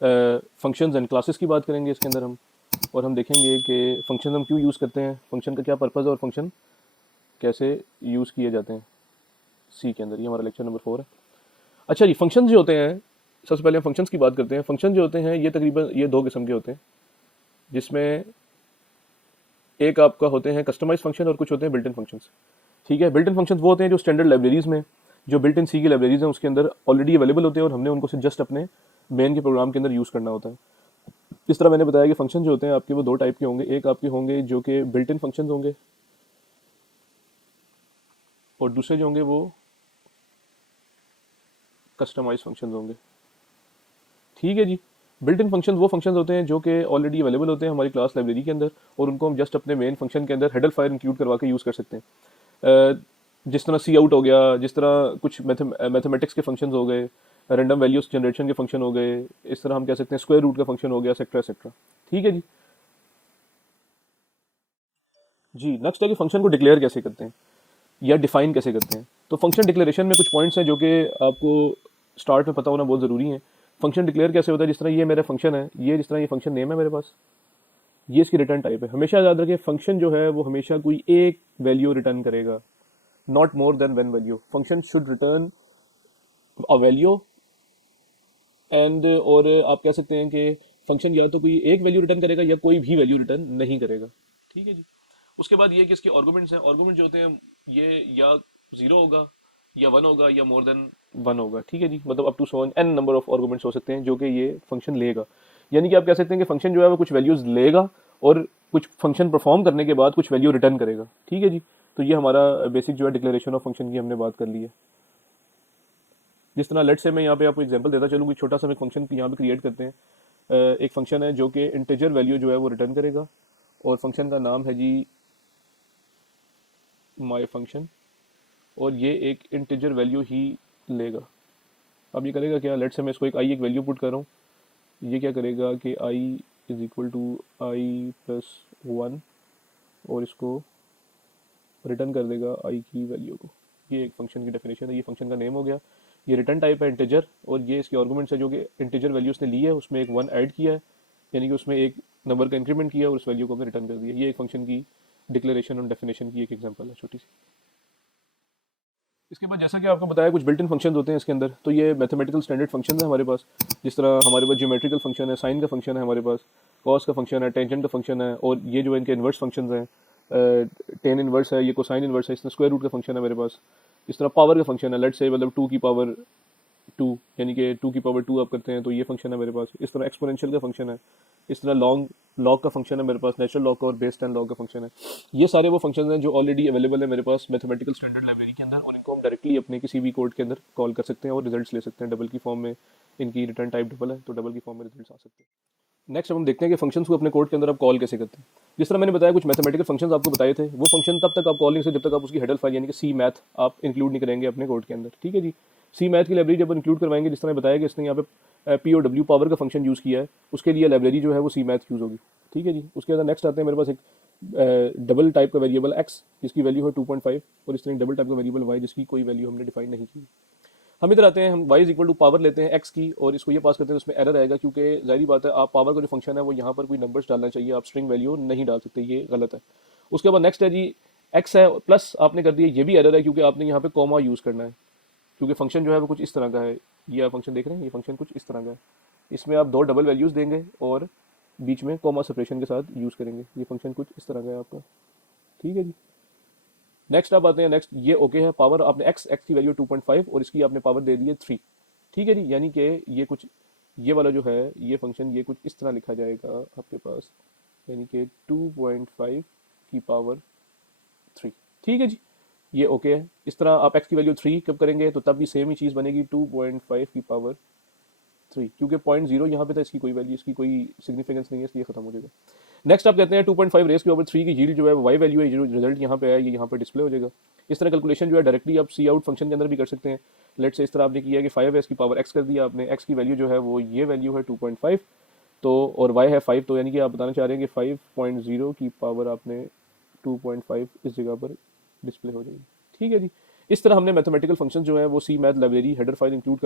Functions and classes की बात करेंगे इसके अंदर हम, और हम देखेंगे कि फंक्शन हम क्यों यूज़ करते हैं, फंक्शन का क्या पर्पज़ है और फंक्शन कैसे यूज़ किए जाते हैं सी के अंदर। ये हमारा लेक्चर नंबर 4 है। अच्छा जी, फंक्शन जो होते हैं, सबसे पहले हम फंक्शंस की बात करते हैं। फंक्शन जो होते हैं ये तकरीबन ये दो किस्म के होते हैं, जिसमें एक आपका होते हैं कस्टमाइज फंक्शन और कुछ होते हैं बिल्ट इन फंक्शंस। ठीक है, बिल्ट इन फंक्शंस वो होते हैं जो स्टैंडर्ड लाइब्रेरीज में, जो बिल्ट इन सी की लाइब्रेरीज हैं उसके अंदर ऑलरेडी अवेलेबल होते हैं और हमने उनको जस्ट अपने मेन के प्रोग्राम के अंदर यूज़ करना होता है। इस तरह मैंने बताया कि फंक्शन जो होते हैं आपके वो दो टाइप के होंगे। एक आपके होंगे जो कि बिल्ट इन फंक्शंस होंगे, और दूसरे जो होंगे वो कस्टमाइज फंक्शंस होंगे। ठीक है जी। बिल्ट इन फंक्शन वो फंक्शंस होते हैं जो कि ऑलरेडी अवेलेबल होते हैं हमारी क्लास लाइब्रेरी के अंदर, और उनको हम जस्ट अपने मेन फंक्शन के अंदर हेडर फाइल इंक्लूड करवा के यूज़ कर सकते हैं। जिस तरह सी आउट हो गया, जिस तरह कुछ मैथमेटिक्स के फंक्शंस हो गए, रैंडम वैल्यूज जनरेशन के फंक्शन हो गए, इस तरह हम कह सकते हैं स्क्वायर रूट का फंक्शन हो गया, सेक्ट्रा सेक्ट्रा। ठीक है जी। जी, नेक्स्ट है कि फंक्शन को डिक्लेयर कैसे करते हैं या डिफाइन कैसे करते हैं। तो फंक्शन डिक्लेरेशन में कुछ पॉइंट्स हैं जो कि आपको स्टार्ट में पता होना बहुत ज़रूरी है। फंक्शन डिक्लेयर कैसे होता है, जिस तरह ये मेरा फंक्शन है, ये जिस तरह ये फंक्शन नेम है मेरे पास, ये इसकी रिटर्न टाइप है। हमेशा याद रखें फंक्शन जो है वो हमेशा कोई एक वैल्यू रिटर्न करेगा, not more than one value. Function should return a value and, और आप कह सकते हैं कि फंक्शन या तो कोई एक वैल्यू रिटर्न करेगा या कोई भी वैल्यू रिटर्न नहीं करेगा। ठीक है जी। उसके बाद ये कि इसके आर्गुमेंट्स हैं, आर्गुमेंट जो होते हैं ये या जीरो होगा या वन होगा या मोर देन वन होगा। ठीक है जी, मतलब up to so n number of arguments हो सकते हैं जो कि ये फंक्शन लेगा। यानी कि आप कह सकते हैं कि फंक्शन जो है वो कुछ वैल्यूज लेगा और कुछ फंक्शन परफॉर्म करने के बाद कुछ वैल्यू रिटर्न करेगा। ठीक है जी। तो ये हमारा बेसिक जो है डिक्लेरेशन ऑफ फंक्शन की हमने बात कर ली है। जिस तरह लेट से मैं यहाँ पे आपको एग्जांपल देता चलूँ कि छोटा सा हम एक फंक्शन यहाँ पे क्रिएट करते हैं। एक फंक्शन है जो कि इंटीजर वैल्यू जो है वो रिटर्न करेगा, और फंक्शन का नाम है जी माय फंक्शन, और ये एक इंटीजर वैल्यू ही लेगा। अब ये करेगा क्या, लेट से मैं इसको एक वैल्यू पुट कर रहा हूँ। ये क्या करेगा कि I is equal to I plus one, और इसको रिटर्न कर देगा आई की वैल्यू को। ये एक फंक्शन की डेफिनेशन है, ये फंक्शन का नेम हो गया। ये रिटर्न टाइप है इंटीजर, और ये इसके आर्गुमेंट्स है जो कि इंटीजर वैल्यू उसने ली है, उसमें एक वन ऐड किया है, यानी कि उसमें एक नंबर का इंक्रीमेंट किया और उस वैल्यू को हमने रिटर्न कर दिया। ये एक फंक्शन की डिक्लेरेशन और डेफिनेशन की एक एग्जांपल है छोटी सी। इसके बाद जैसा कि आपको बताया कुछ बिल्ट इन फंक्शन होते हैं इसके अंदर, तो ये मैथमेटिकल स्टैंडर्ड फंक्शन है हमारे पास। जिस तरह हमारे पास ज्योमेट्रिकल फंक्शन है, साइन का फंक्शन है हमारे पास, कॉस का फंक्शन है, टेंजेंट का फंक्शन है, और ये जो इनके इन्वर्स फंक्शन हैं, टेन इन्वर्स है, ये कोसाइन इन्वर्स है, इस तरह स्क्वायर रूट का फंक्शन है मेरे पास। इस तरह पावर का फंक्शन है, लेट से मतलब टू की पावर टू, यानी कि टू की पावर टू आप करते हैं तो ये फंक्शन है मेरे पास। इस तरह एक्सपोनेंशियल का फंक्शन है, इस तरह लॉन्ग लॉग का फंक्शन है मेरे पास, नेचुरल लॉग का और बेस 10 लॉग का फंक्शन है। ये सारे वो फंक्शन हैं जो ऑलरेडी अवेलेबल है मेरे पास मैथमेटिकल स्टैंडर्ड लाइब्रेरी के अंदर, और इनको हम डायरेक्टली अपने किसी भी कोड के अंदर कॉल कर सकते हैं और रिजल्ट्स ले सकते हैं। डबल की फॉर्म में इनकी रिटर्न टाइप डबल है, तो डबल की फॉर्म में रिजल्ट्स आ सकते हैं। नेक्स्ट हम देखते हैं कि फंक्शंस को अपने कोड के अंदर आप कॉल कैसे करते हैं। जिस तरह मैंने बताया कुछ मैथमेटिकल फंक्शंस आपको बताए थे, वो फंक्शन तब तक आप कॉल नहीं कर सकते जब तक आप उसकी हेडर फाइल यानी कि सी मैथ आप इंक्लूड नहीं करेंगे अपने कोड के अंदर। ठीक है जी। सी मैथ की लाइब्रेरी जब इंक्लूड करवाएंगे, जिस तरह बताया कि इसने यहाँ पे पी ओ डब्ल्यू पावर का फंक्शन यूज़ किया है, उसके लिए लाइब्रेरी जो है वो सी मैथ यूज़ होगी। ठीक है जी। उसके बाद नेक्स्ट आते हैं मेरे पास एक डबल टाइप का वेरिएबल एक्स जिसकी वैल्यू है 2.5, और इस तरह डबल टाइप का वेरिएबल वाई जिसकी कोई वैल्यू हमने डिफाइन नहीं की। हम इधर आते हैं, हम y is equal to power लेते हैं x की, और इसको ये पास करते हैं तो उसमें एरर आएगा, क्योंकि जाहिर बात है आप पावर का जो फंक्शन है वो यहाँ पर कोई नंबर्स डालना चाहिए, आप स्ट्रिंग वैल्यू नहीं डाल सकते, ये गलत है। उसके बाद नेक्स्ट है जी x है प्लस आपने कर दिया, ये भी एरर है क्योंकि आपने यहाँ पे कॉमा यूज़ करना है, क्योंकि फंक्शन जो है वो कुछ इस तरह का है। ये आप फंक्शन देख रहे हैं, ये फंक्शन कुछ इस तरह का है, इसमें आप दो डबल वैल्यूज़ देंगे और बीच में कॉमा सेपरेशन के साथ यूज़ करेंगे। ये फंक्शन कुछ इस तरह का है आपका। ठीक है जी। नेक्स्ट आप आते हैं, नेक्स्ट ये ओके है, पावर आपने एक्स की वैल्यू 2.5 और इसकी आपने पावर दे दी है 3। ठीक है जी। यानी कि ये कुछ ये वाला जो है ये फंक्शन ये कुछ इस तरह लिखा जाएगा आपके पास, यानी कि 2.5 की पावर 3। ठीक है जी। ये ओके है। इस तरह आप एक्स की वैल्यू 3 कब करेंगे तो तब भी सेम ही चीज़ बनेगी 2.5 की पावर 3, क्योंकि 0.0 यहाँ पे था, इसकी कोई वैल्यू इसकी कोई सिग्निफिकेंस नहीं है, इसलिए खत्म हो जाएगा। नेक्स्ट आप कहते हैं 2.5 रेस के ओवर 3 की यील्ड जो है वाई वैल्यू है, जो रिजल्ट यहाँ पे आया ये यहाँ पे डिस्प्ले हो जाएगा। इस तरह कैलकुलेशन जो है डायरेक्टली आप सी आउट फंक्शन के अंदर भी कर सकते हैं। लेट से इस तरह आपने किया कि 5 एस की पावर एक्स कर दिया आपने, एक्स की वैल्यू जो है वो ये वैल्यू है 2.5, तो और वाई है 5, तो यानी कि आप बताना चाह रहे हैं कि 5.0 की पावर आपने 2.5 इस जगह पर डिस्प्ले हो जाएगी। ठीक है जी। इस तरह हमने मैथमेटिकल फंक्शन जो है वो C math library header file include